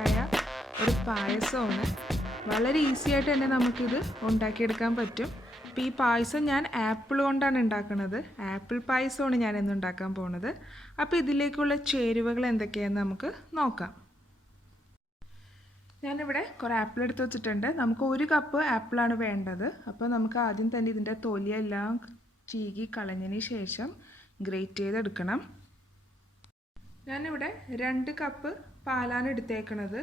ആയ ഒരു പായസമാണ്. വളരെ ഈസി ആയിട്ട് തന്നെ നമുക്കിത് ഉണ്ടാക്കിയെടുക്കാൻ പറ്റും. അപ്പോൾ ഈ പായസം ഞാൻ ആപ്പിൾ കൊണ്ടാണ് ഉണ്ടാക്കുന്നത്. ആപ്പിൾ പായസമാണ് ഞാനിന്ന് ഉണ്ടാക്കാൻ പോകുന്നത്. അപ്പോൾ ഇതിലേക്കുള്ള ചേരുവകൾ എന്തൊക്കെയാണെന്ന് നമുക്ക് നോക്കാം. ഞാനിവിടെ കുറേ ആപ്പിൾ എടുത്ത് വെച്ചിട്ടുണ്ട്. നമുക്ക് 1 കപ്പ് ആപ്പിളാണ് വേണ്ടത്. അപ്പോൾ നമുക്ക് ആദ്യം തന്നെ ഇതിൻ്റെ തൊലിയെല്ലാം ചീകി കളഞ്ഞതിന് ശേഷം ഗ്രേറ്റ് ചെയ്തെടുക്കണം. ഞാനിവിടെ 2 കപ്പ് പാലാണ് എടുത്തേക്കുന്നത്.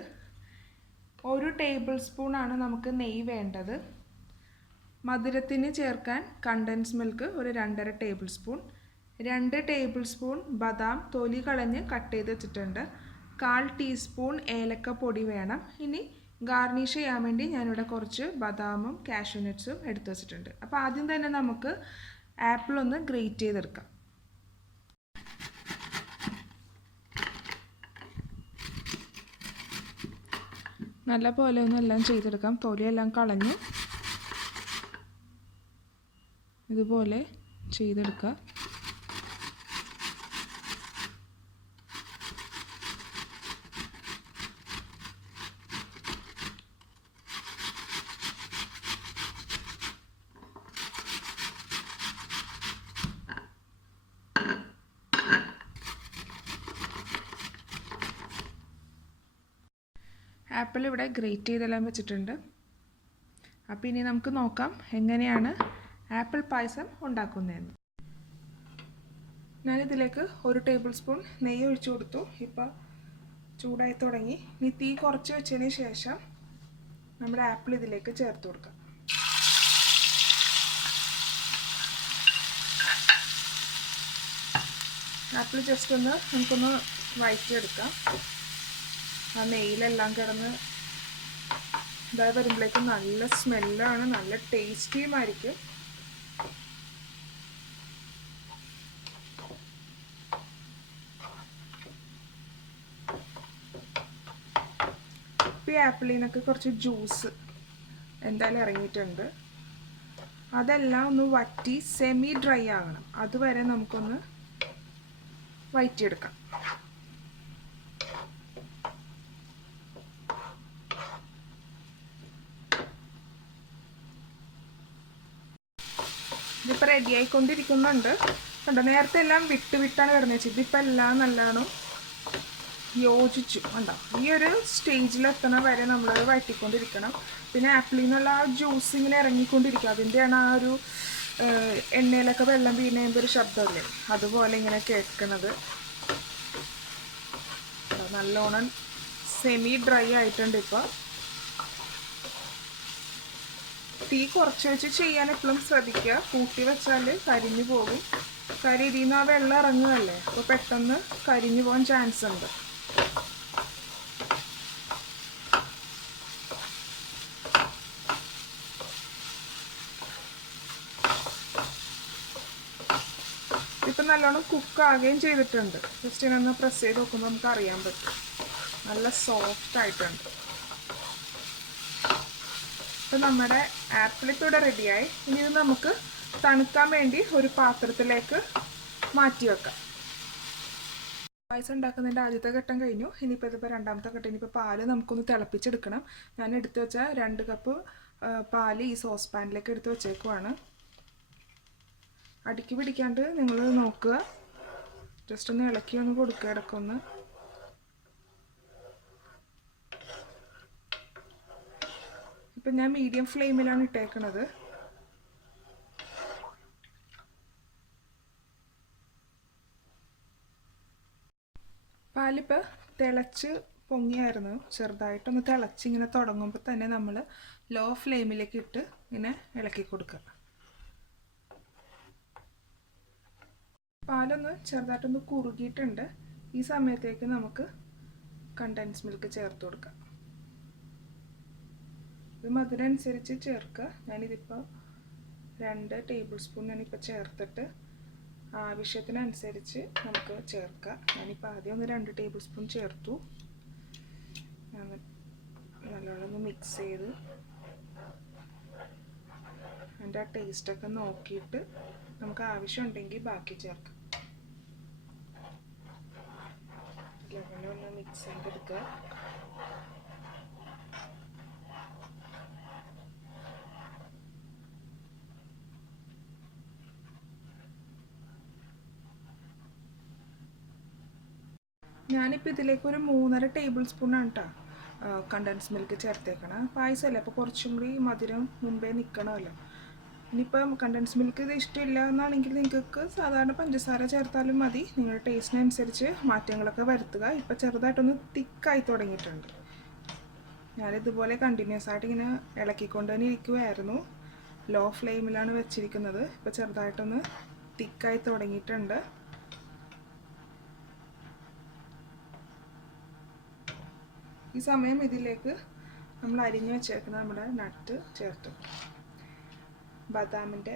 1 ടേബിൾ സ്പൂണാണ് നമുക്ക് നെയ്യ് വേണ്ടത്. മധുരത്തിന് ചേർക്കാൻ കണ്ടൻസ് മിൽക്ക് ഒരു 2.5 ടേബിൾ സ്പൂൺ. 2 ടേബിൾ സ്പൂൺ ബദാം തൊലി കളഞ്ഞ് കട്ട് ചെയ്ത് വെച്ചിട്ടുണ്ട്. 1/4 ടീസ്പൂൺ ഏലക്കപ്പൊടി വേണം. ഇനി ഗാർണിഷ് ചെയ്യാൻ വേണ്ടി ഞാനിവിടെ കുറച്ച് ബദാമും കാഷ്യൂ നട്ട്സും എടുത്ത് വെച്ചിട്ടുണ്ട്. അപ്പോൾ ആദ്യം തന്നെ നമുക്ക് ആപ്പിൾ ഒന്ന് ഗ്രേറ്റ് ചെയ്തെടുക്കാം. നല്ല പോലെ ഒന്ന് എല്ലാം ചെയ്തെടുക്കാം. തൊലിയെല്ലാം കളഞ്ഞ് ഇതുപോലെ ചെയ്തെടുക്കുക. ആപ്പിൾ ഇവിടെ ഗ്രേറ്റ് ചെയ്തെല്ലാം വെച്ചിട്ടുണ്ട്. അപ്പോൾ ഇനി നമുക്ക് നോക്കാം എങ്ങനെയാണ് ആപ്പിൾ പായസം ഉണ്ടാക്കുന്നതെന്ന്. ഞാനിതിലേക്ക് 1 ടേബിൾ സ്പൂൺ നെയ്യ് ഒഴിച്ചു കൊടുത്തു. ഇപ്പോൾ ചൂടായി തുടങ്ങി. ഇനി തീ കുറച്ച് വെച്ചതിന് ശേഷം നമ്മുടെ ആപ്പിൾ ഇതിലേക്ക് ചേർത്ത് കൊടുക്കാം. ആപ്പിൾ ജസ്റ്റ് ഒന്ന് നമുക്കൊന്ന് വഴറ്റിയെടുക്കാം. ആ നെയ്യിലെല്ലാം കിടന്ന് ഇതായി വരുമ്പോഴേക്കും നല്ല സ്മെല്ലാണ്, നല്ല ടേസ്റ്റിയുമായിരിക്കും. ഈ ആപ്പിളിൽ നിന്നൊക്കെ കുറച്ച് ജ്യൂസ് എന്തായാലും ഇറങ്ങിയിട്ടുണ്ട്. അതെല്ലാം ഒന്ന് വറ്റി സെമി ഡ്രൈ ആകണം. അതുവരെ നമുക്കൊന്ന് വഴറ്റിയെടുക്കാം. ഇതിപ്പോൾ റെഡി ആയിക്കൊണ്ടിരിക്കുന്നുണ്ട്. കണ്ടോ, നേരത്തെ എല്ലാം വിട്ടാണ് കിടന്നത്. ഇതിപ്പോൾ എല്ലാം നല്ലോണം യോജിച്ചു. കണ്ടോ, ഈ ഒരു സ്റ്റേജിലെത്തണ വരെ നമ്മളത് വഴറ്റിക്കൊണ്ടിരിക്കണം. പിന്നെ ആപ്പിളിൽ നിന്നുള്ള ആ ജ്യൂസ് ഇങ്ങനെ ഇറങ്ങിക്കൊണ്ടിരിക്കും. അതിൻ്റെയാണ് ആ ഒരു എണ്ണയിലൊക്കെ വെള്ളം വീണേൻ്റെ ഒരു ശബ്ദമല്ലേ, അതുപോലെ ഇങ്ങനെ കേൾക്കുന്നത്. നല്ലോണം സെമി ഡ്രൈ ആയിട്ടുണ്ട്. ഇപ്പോൾ തീ കുറച്ച് വെച്ച് ചെയ്യാൻ എപ്പോഴും ശ്രദ്ധിക്കുക. കൂട്ടി വെച്ചാൽ കരിഞ്ഞു പോകും. കാര്യം ഇതിൽ നിന്ന് ആ വെള്ളം ഇറങ്ങുകയല്ലേ, അപ്പോൾ പെട്ടെന്ന് കരിഞ്ഞു പോകാൻ ചാൻസ് ഉണ്ട്. ഇപ്പം നല്ലോണം കുക്കാകുകയും ചെയ്തിട്ടുണ്ട്. ജസ്റ്റ് ഇങ്ങനെ പ്രസ് ചെയ്ത് നോക്കുമ്പോൾ നമുക്ക് അറിയാൻ പറ്റും നല്ല സോഫ്റ്റ് ആയിട്ടുണ്ട്. അപ്പോൾ നമ്മുടെ ആപ്പിൾ ഇപ്പോൾ ഇവിടെ റെഡിയായി. ഇനി ഇത് നമുക്ക് തണുക്കാൻ വേണ്ടി ഒരു പാത്രത്തിലേക്ക് മാറ്റി വെക്കാം. പായസം ഉണ്ടാക്കുന്നതിൻ്റെ ആദ്യത്തെ ഘട്ടം കഴിഞ്ഞു. ഇനിയിപ്പോൾ ഇതിപ്പോൾ രണ്ടാമത്തെ ഘട്ടം. ഇനിയിപ്പോൾ പാല് നമുക്കൊന്ന് തിളപ്പിച്ചെടുക്കണം. ഞാൻ എടുത്തു വെച്ച 2 കപ്പ് പാല് ഈ സോസ് പാനിലേക്ക് എടുത്ത് വെച്ചേക്കുവാണ്. അടുക്കി പിടിക്കാണ്ട് നിങ്ങൾ നോക്കുക. ജസ്റ്റ് ഒന്ന് ഇളക്കി ഒന്ന് കൊടുക്കുക ഇടയ്ക്കൊന്ന്. ഇപ്പം ഞാൻ മീഡിയം ഫ്ലെയിമിലാണ് ഇട്ടേക്കണത്. പാലിപ്പോൾ തിളച്ച് പൊങ്ങിയായിരുന്നു. ചെറുതായിട്ടൊന്ന് തിളച്ചിങ്ങനെ തുടങ്ങുമ്പോൾ തന്നെ നമ്മൾ ലോ ഫ്ലെയിമിലേക്ക് ഇട്ട് ഇങ്ങനെ ഇളക്കി കൊടുക്കുക. പാലൊന്ന് ചെറുതായിട്ടൊന്ന് കുറുകിയിട്ടുണ്ട്. ഈ സമയത്തേക്ക് നമുക്ക് കണ്ടൻസ് മിൽക്ക് ചേർത്ത് കൊടുക്കാം. ഇത് മധുരം അനുസരിച്ച് ചേർക്കുക. ഞാനിതിപ്പോൾ 2 ടേബിൾ സ്പൂൺ ഞാനിപ്പോൾ ചേർത്തിട്ട് ആവശ്യത്തിനനുസരിച്ച് നമുക്ക് ചേർക്കാം. ഞാനിപ്പോൾ ആദ്യം ഒന്ന് 2 ടേബിൾ സ്പൂൺ ചേർത്തു. നല്ലോണം ഒന്ന് മിക്സ് ചെയ്ത് അതിൻ്റെ ആ ടേസ്റ്റൊക്കെ നോക്കിയിട്ട് നമുക്ക് ആവശ്യമുണ്ടെങ്കിൽ ബാക്കി ചേർക്കാം. ഒന്ന് മിക്സ് ചെയ്തെടുക്കുക. ഞാനിപ്പോൾ ഇതിലേക്ക് ഒരു 3.5 ടേബിൾ സ്പൂണാണ് കേട്ടോ കണ്ടൻസ് മിൽക്ക് ചേർത്തേക്കണം. പായസമല്ലേ, അപ്പോൾ കുറച്ചും കൂടി മധുരം മുമ്പേ നിൽക്കണമല്ലോ. ഇനിയിപ്പം കണ്ടൻസ് മിൽക്ക് ഇത് ഇഷ്ടമില്ല എന്നാണെങ്കിൽ നിങ്ങൾക്ക് സാധാരണ പഞ്ചസാര ചേർത്താലും മതി. നിങ്ങളുടെ ടേസ്റ്റിനനുസരിച്ച് മാറ്റങ്ങളൊക്കെ വരുത്തുക. ഇപ്പോൾ ചെറുതായിട്ടൊന്ന് തിക്കായി തുടങ്ങിയിട്ടുണ്ട്. ഞാനിതുപോലെ കണ്ടിന്യൂസ് ആയിട്ട് ഇങ്ങനെ ഇളക്കിക്കൊണ്ട് തന്നെ ഇരിക്കുമായിരുന്നു. ലോ ഫ്ലെയിമിലാണ് വെച്ചിരിക്കുന്നത്. ഇപ്പോൾ ചെറുതായിട്ടൊന്ന് തിക്കായി തുടങ്ങിയിട്ടുണ്ട്. ഈ സമയം ഇതിലേക്ക് നമ്മൾ അരിഞ്ഞു വെച്ചേക്കുന്ന നമ്മുടെ നട്ട് ചേർത്ത്. ബദാമിൻ്റെ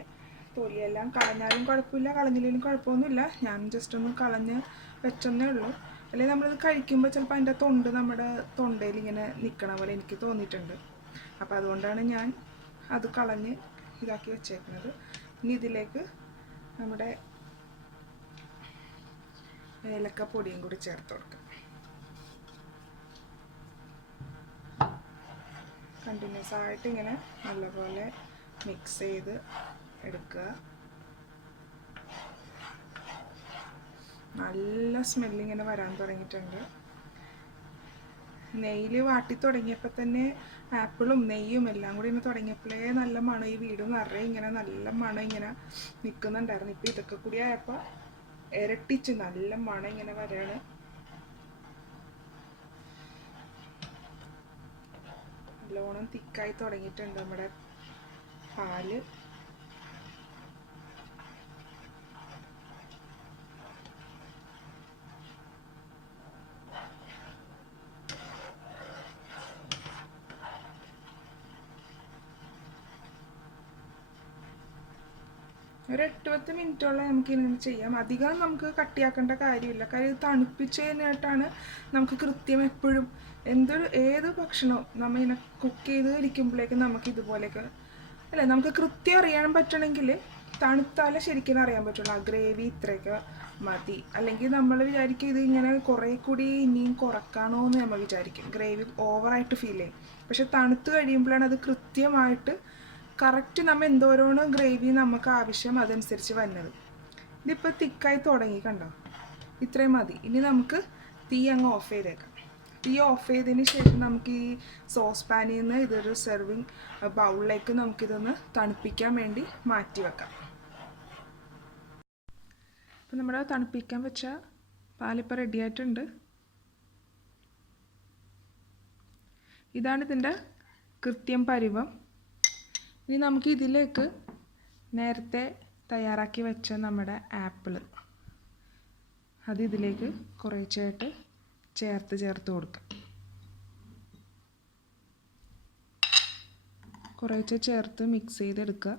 തൊലിയെല്ലാം കളഞ്ഞാലും കുഴപ്പമില്ല, കളഞ്ഞില്ലെങ്കിലും കുഴപ്പമൊന്നുമില്ല. ഞാൻ ജസ്റ്റ് ഒന്ന് കളഞ്ഞ് വെച്ചെന്നേ ഉള്ളൂ. അല്ലെങ്കിൽ നമ്മളിത് കഴിക്കുമ്പോൾ ചിലപ്പോൾ അതിൻ്റെ തൊണ്ട് നമ്മുടെ തൊണ്ടയിൽ ഇങ്ങനെ നിൽക്കണ പോലെ എനിക്ക് തോന്നിയിട്ടുണ്ട്. അപ്പോൾ അതുകൊണ്ടാണ് ഞാൻ അത് കളഞ്ഞ് ഇതാക്കി വെച്ചേക്കുന്നത്. ഇനി ഇതിലേക്ക് നമ്മുടെ ഏലക്കപ്പൊടിയും കൂടി ചേർത്ത് കൊടുക്കാം. കണ്ടിന്യൂസ് ആയിട്ട് ഇങ്ങനെ നല്ലപോലെ മിക്സ് ചെയ്ത് എടുക്കുക. നല്ല സ്മെല്ലിങ്ങനെ വരാൻ തുടങ്ങിയിട്ടുണ്ട്. നെയ്യിൽ വാട്ടി തുടങ്ങിയപ്പോൾ തന്നെ ആപ്പിളും നെയ്യും എല്ലാം കൂടി ഇങ്ങനെ തുടങ്ങിയപ്പോഴേ നല്ല മണം, ഈ വീട് നിറയെ ഇങ്ങനെ നല്ല മണം ഇങ്ങനെ നിൽക്കുന്നുണ്ടായിരുന്നു. ഇപ്പോൾ ഇതൊക്കെ കൂടി ആയപ്പോൾ ഇരട്ടിച്ച് നല്ല മണം ഇങ്ങനെ വരാണ്. നല്ലോണം തിക്കായി തുടങ്ങിയിട്ടുണ്ട് നമ്മുടെ പാല്. ഒരു 8-10 മിനിറ്റോളം നമുക്ക് ഇങ്ങനെ ചെയ്യാം. അധികം നമുക്ക് കട്ടിയാക്കേണ്ട കാര്യമില്ല. കാര്യം തണുപ്പിച്ചതിനായിട്ടാണ് നമുക്ക് കൃത്യം എപ്പോഴും ഏത് ഭക്ഷണവും നമ്മൾ ഇങ്ങനെ കുക്ക് ചെയ്ത് ഇരിക്കുമ്പോഴേക്കും നമുക്ക് ഇതുപോലെയൊക്കെ അല്ലേ, നമുക്ക് കൃത്യം അറിയാൻ പറ്റണമെങ്കിൽ തണുത്താലേ ശരിക്കും അറിയാൻ പറ്റുള്ളൂ. ആ ഗ്രേവി ഇത്രയൊക്കെ മതി. അല്ലെങ്കിൽ നമ്മൾ വിചാരിക്കും ഇത് ഇങ്ങനെ കുറേ കൂടി ഇനിയും കുറക്കാണോ എന്ന് നമ്മൾ വിചാരിക്കും. ഗ്രേവി ഓവറായിട്ട് ഫീൽ ചെയ്യും. പക്ഷെ തണുത്ത് കഴിയുമ്പോഴാണ് അത് കൃത്യമായിട്ട് കറക്റ്റ് നമ്മൾ എന്തോരോണം ഗ്രേവി നമുക്ക് ആവശ്യം അതനുസരിച്ച് വന്നത്. ഇതിപ്പോൾ തിക്കായി തുടങ്ങി, കണ്ടോ? ഇത്രയും മതി. ഇനി നമുക്ക് തീ അങ്ങ് ഓഫ് ചെയ്തേക്കാം. തീ ഓഫ് ചെയ്തതിന് ശേഷം നമുക്ക് ഈ സോസ് പാനിൽ നിന്ന് ഇതൊരു സെർവിങ് ബൗളിലേക്ക് നമുക്കിതൊന്ന് തണുപ്പിക്കാൻ വേണ്ടി മാറ്റി വെക്കാം. അപ്പോൾ നമ്മുടെ തണുപ്പിക്കാൻ വെച്ച പാലിപ്പോൾ റെഡി ആയിട്ടുണ്ട്. ഇതാണ് ഇതിൻ്റെ കൃത്യം പരുവം. ഇനി നമുക്ക് ഇതിലേക്ക് നേരത്തെ തയ്യാറാക്കി വെച്ച നമ്മുടെ ആപ്പിൾ അത് ഇതിലേക്ക് കുറേശ്ശായിട്ട് ചേർത്ത് കൊടുക്കാം. കുറേശ്ശെ ചേർത്ത് മിക്സ് ചെയ്തെടുക്കുക.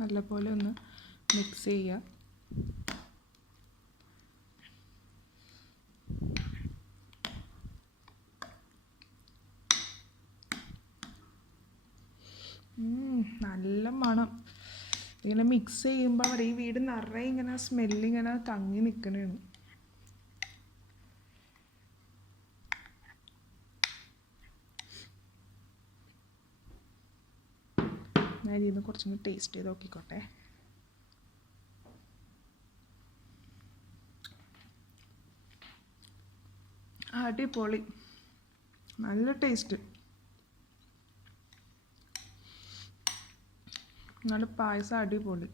നല്ലപോലെ ഒന്ന് മിക്സ് ചെയ്യുക. നല്ല മണം. ഇങ്ങനെ മിക്സ് ചെയ്യുമ്പോൾ അവിടെ ഈ വീട് നിറയെ ഇങ്ങനെ സ്മെല്ലിങ്ങനെ തങ്ങി നിൽക്കണേണ്. ഞാൻ ഇതിൽ നിന്ന് കുറച്ചും കൂടി ടേസ്റ്റ് ചെയ്ത് നോക്കിക്കോട്ടെ. അടിപൊളി, നല്ല ടേസ്റ്റ്. നല്ല പായസം അടിപൊളി.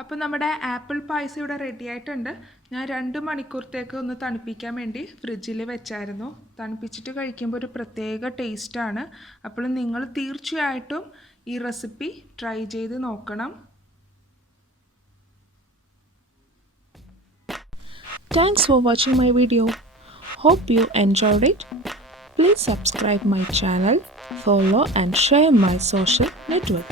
അപ്പോൾ നമ്മുടെ ആപ്പിൾ പായസം ഇവിടെ റെഡി ആയിട്ടുണ്ട്. ഞാൻ 2 മണിക്കൂറത്തേക്ക് ഒന്ന് തണുപ്പിക്കാൻ വേണ്ടി ഫ്രിഡ്ജിൽ വെച്ചായിരുന്നു. തണുപ്പിച്ചിട്ട് കഴിക്കുമ്പോൾ ഒരു പ്രത്യേക ടേസ്റ്റാണ്. അപ്പോൾ നിങ്ങൾ തീർച്ചയായിട്ടും ഈ റെസിപ്പി ട്രൈ ചെയ്ത് നോക്കണം. Thanks for watching my video. Hope you enjoyed it. Please subscribe my channel, follow and share my social network.